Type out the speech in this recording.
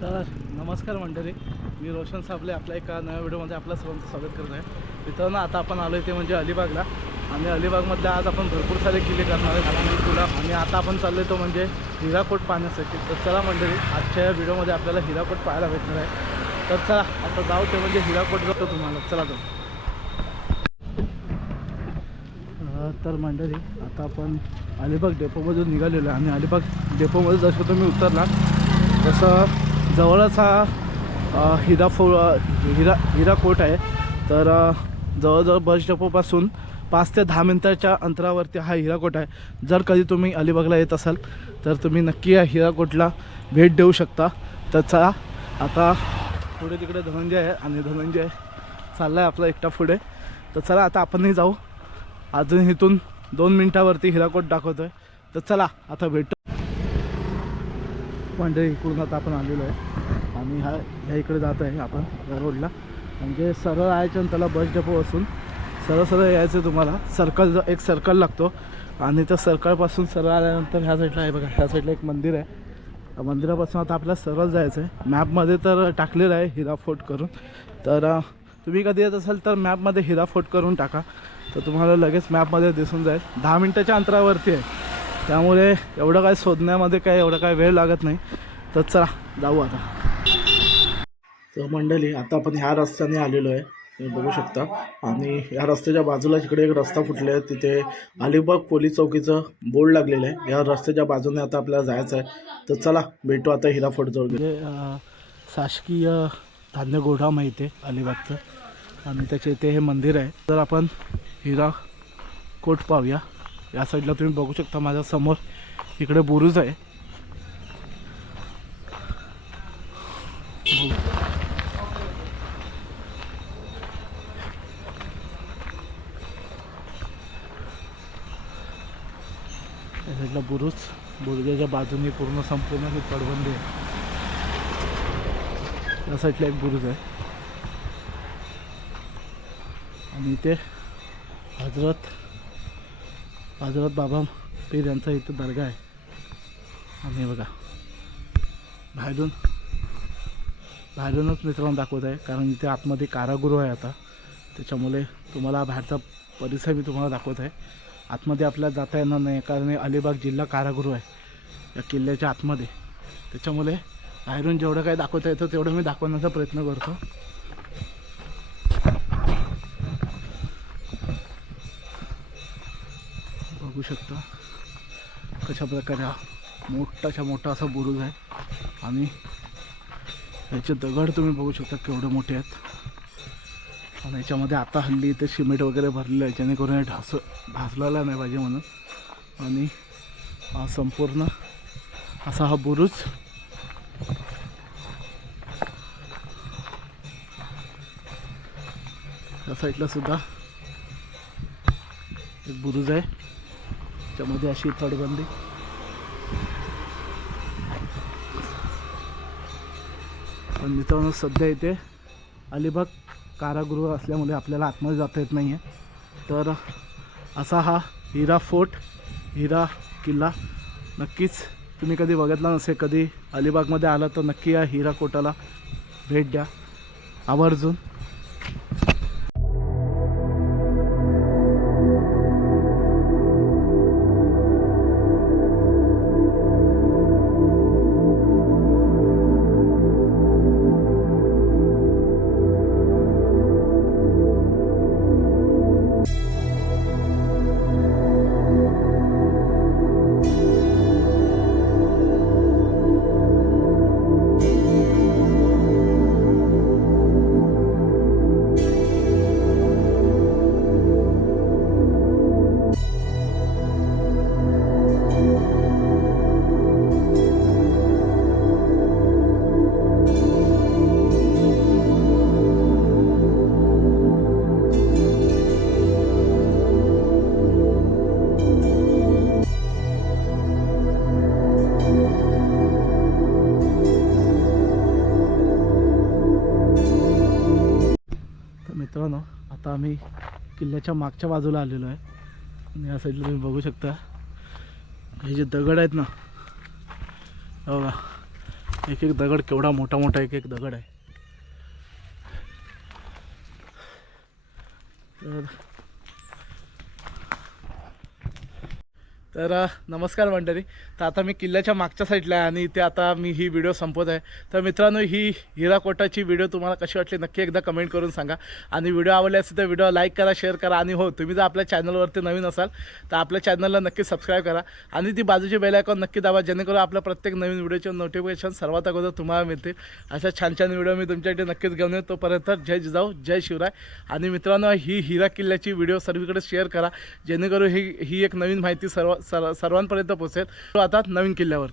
तर नमस्कार मंडळी. मी रोशन साबले आपल्या एका नव्या व्हिडिओमध्ये आपल्या सर्वांचं स्वागत करत आहे. मित्रांनो आता आपण आलो आहे ते म्हणजे अलिबागला. आणि अलिबागमधल्या आज आपण भरपूर सारे किल्ले करणार आहे. आणि तुला आणि आता आपण चाललो तो म्हणजे हिराकोट पाहण्यासाठी. तर चला मंडळी आजच्या या व्हिडिओमध्ये आपल्याला हिराकोट पाहायला भेटणार आहे. तर चला आता जाऊ ते म्हणजे हिराकोट जातो तुम्हाला. चला तर तर मंडळी आता आपण अलिबाग डेपोमधून निघालेलो आहे. आणि अलिबाग डेपोमध्ये जसं तुम्ही उतरला तसं जवळच हा अ, हिरा फो हिरा हिरा कोट आहे. तर जवळजवळ बस डेपोपासून पाच ते दहा मिनटाच्या अंतरावरती हा हिराकोट आहे. जर कधी तुम्ही अलिबागला येत असाल तर तुम्ही नक्की या हिराकोटला भेट देऊ शकता. तर चला आता पुढे तिकडे धनंजय आहे आणि धनंजय चालला आहे आपला एकटा पुढे. तर चला आता आपणही जाऊ. अजून इथून दोन मिनटावरती हिराकोट दाखवतो आहे तर चला आता भेटू. मंडळी इकडून आता आपण आलेलो आहे. आणि हा ह्या इकडे जात आहे आपण या रोडला म्हणजे सरळ यायचं आणि त्याला बस डेपो असून सरळ सरळ यायचं तुम्हाला. सर्कल एक सर्कल लागतो. आणि त्या सर्कलपासून सरळ आल्यानंतर ह्या साईडला आहे बघा ह्या साईडला एक मंदिर आहे. त्या मंदिरापासून आता आपल्याला सरळ जायचं आहे मॅपमध्ये तर टाकलेलं आहे हिरा फोर्ट करून. तर तुम्ही कधी येत असाल तर मॅपमध्ये हिरा फोर्ट करून टाका. तर तुम्हाला लगेच मॅपमध्ये दिसून जाईल. दहा मिनटाच्या अंतरावरती आहे. त्यामुळे एवढं काय शोधण्यामध्ये काय एवढं काय वेळ लागत नाही. तर चला जाऊ आता. तर मंडळी आता आपण ह्या रस्त्याने आलेलो आहे. तुम्ही बघू शकता. आणि ह्या रस्त्याच्या बाजूला जिकडे एक रस्ता फुटला आहे तिथे अलिबाग पोलीस चौकीचं बोर्ड लागलेलं आहे. या रस्त्याच्या बाजूने आता आपल्याला जायचं आहे. तर चला भेटू आता हिरा फोर्टजवळ. म्हणजे, शासकीय धान्य गोढा माहिती आहे अलिबागचं. आणि त्याच्या इथे हे मंदिर आहे. तर आपण हिरा कोट पाहूया. या साईडला तुम्ही बघू शकता माझ्यासमोर इकडे बुरुज आहे. या साईडला बुरुज. बुरुजाच्या बाजूने पूर्ण संपूर्ण ही तटबंदी आहे. या साईडला एक बुरुज आहे. आणि इथे हजरत हजरत बाबा पीर यांचा इथं दर्गा आहे. आणि बघा. बाहेरून बाहेरूनच मित्रांनो दाखवत आहे कारण इथे आतमध्ये कारागृह आहे आता. त्याच्यामुळे तुम्हाला बाहेरचा परिसर मी तुम्हाला दाखवत आहे. आतमध्ये आपल्याला जाता येणार नाही कारण अलिबाग जिल्हा कारागृह आहे या किल्ल्याच्या आतमध्ये. त्याच्यामुळे बाहेरून जेवढं काही दाखवता येतं तेवढं मी दाखवण्याचा प्रयत्न करतो. बघू शकता. कशा प्रकारे हा मोठाच्या मोठा असा बुरुज आहे. आणि याचे दगड तुम्ही बघू शकता केवढे मोठे आहेत. आणि याच्यामध्ये आता हल्ली इथे सिमेंट वगैरे भरलेलं आहे जेणेकरून हे ढास ढासलेला नाही पाहिजे म्हणून. आणि हा संपूर्ण असा हा बुरुज. त्या साईडला सुद्धा एक बुरुज आहे. त्याच्यामध्ये अशी तटबंदी पण मित्रांनो सध्या इथे अलिबाग कारागृह असल्यामुळे आपल्याला आतमध्ये जाता येत नाही आहे तर असा हा हिरा फोर्ट हिरा किल्ला. नक्कीच तुम्ही कधी बघितला नसेल कधी अलिबागमध्ये आला तर नक्की या हिरा कोटाला भेट द्या. आवर्जून. मित्रांनो आता आम्ही किल्ल्याच्या मागच्या बाजूला आलेलो आहे. आणि या साईडला तुम्ही बघू शकता. हे जे दगड आहेत ना बघा. एक एक दगड केवढा मोठा मोठा एक एक दगड आहे. तर तर नमस्कार मंडळी. तर आता मी किल्ल्याच्या मागच्या साईडला आहे आणि इथे आता मी ही व्हिडिओ संपवत आहे. तर मित्रांनो ही हिराकोटाची व्हिडिओ तुम्हाला कशी वाटली नक्की एकदा कमेंट करून सांगा. आणि व्हिडिओ आवडले असेल तर व्हिडिओ लाईक करा शेअर करा आणि हो तुम्ही जर आपल्या चॅनलवरती नवीन असाल तर आपल्या चॅनलला नक्की सबस्क्राईब करा. आणि ती बाजूची बेल आयकॉन नक्की दाबा जेणेकरून आपल्या प्रत्येक नवीन व्हिडिओचे नोटिफिकेशन सर्वात अगोदर तुम्हाला मिळतील. अशा छान छान व्हिडिओ मी तुमच्याकडे नक्कीच घेऊन येतो तोपर्यंत जय जिजाऊ जय शिवराय. आणि मित्रांनो ही हिरा किल्ल्याची व्हिडिओ सर्वीकडे शेअर करा. जेणेकरून ही ही एक नवीन माहिती सर्व सर्वांपर्यंत पोहोचेल. आता नवीन किल्ल्यावर.